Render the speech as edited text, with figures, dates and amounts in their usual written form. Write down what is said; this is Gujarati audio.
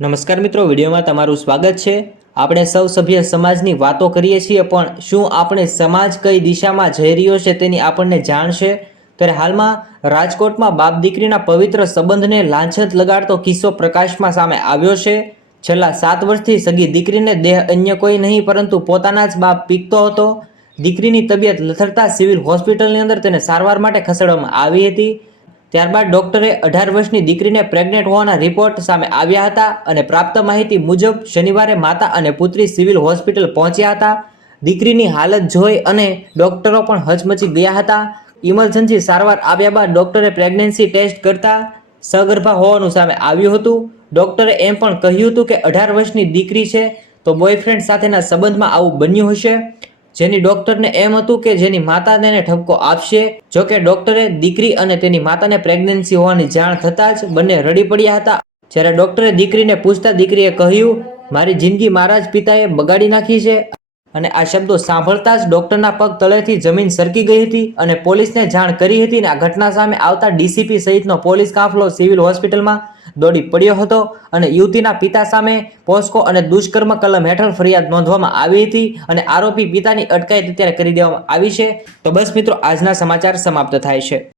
નમસ્કાર મિત્રો, વિડીયોમાં તમારું સ્વાગત છે। આપણે સૌ સભ્ય સમાજની વાતો કરીએ છીએ, પણ શું આપણે સમાજ કઈ દિશામાં જઈ રહ્યો છે તેની આપણને જાણ છે? ત્યારે હાલમાં રાજકોટમાં બાપ દીકરીના પવિત્ર સંબંધને લાંછત લગાડતો કિસ્સો પ્રકાશમાં સામે આવ્યો છે। છેલ્લા 7 વર્ષથી સગી દીકરીને દેહ અન્ય કોઈ નહીં પરંતુ પોતાના જ બાપ પીકતો હતો। દીકરીની તબિયત લથડતા સિવિલ હોસ્પિટલની અંદર તેને સારવાર માટે ખસેડવામાં આવી હતી। ત્યારબાદ ડોક્ટરે 18 વર્ષની દીકરીને પ્રેગ્નેન્ટ હોવાના રિપોર્ટ સામે આવ્યા હતા અને પ્રાપ્ત માહિતી મુજબ શનિવારે માતા અને પુત્રી સિવિલ હોસ્પિટલ પહોંચ્યા હતા। દીકરીની હાલત જોઈ અને ડોક્ટરો પણ હચમચી ગયા હતા। ઇમરજન્સી સારવાર આવ્યા બાદ ડોક્ટરે પ્રેગ્નન્સી ટેસ્ટ કરતા સગર્ભા હોવાનું સામે આવ્યું હતું। ડોક્ટરે એમ પણ કહ્યું હતું કે 18 વર્ષની દીકરી છે તો બોયફ્રેન્ડ સાથેના સંબંધમાં આવું બન્યું હશે, જેની ડોક્ટરને એમ હતું કે જેની માતા તેને ઠપકો આપશે। જોકે ડોક્ટરે દીકરી અને તેની માતાને પ્રેગ્નન્સી હોવાની જાણ થતાં જ બંને રડી પડ્યા હતા। જ્યારે ડોક્ટરે દીકરીને પૂછતા દીકરીએ કહ્યું, મારી જિંદગી મારા જ પિતાએ બગાડી નાખી છે। અને આ શબ્દો સાંભળતા જ ડોક્ટરના પગ તળેથી જમીન સરકી ગઈ હતી અને પોલીસને જાણ કરી હતી। અને આ ઘટના સામે આવતા ડીસીપી સહિતનો પોલીસ કાફલો સિવિલ હોસ્પિટલમાં દોડી પડ્યો હતો અને યુવતીના પિતા સામે પોસ્કો અને દુષ્કર્મ કલમ હેઠળ ફરિયાદ નોંધવામાં આવી હતી અને આરોપી પિતાની અટકાયત અત્યારે કરી દેવામાં આવી છે। તો બસ મિત્રો, આજના સમાચાર સમાપ્ત થાય છે।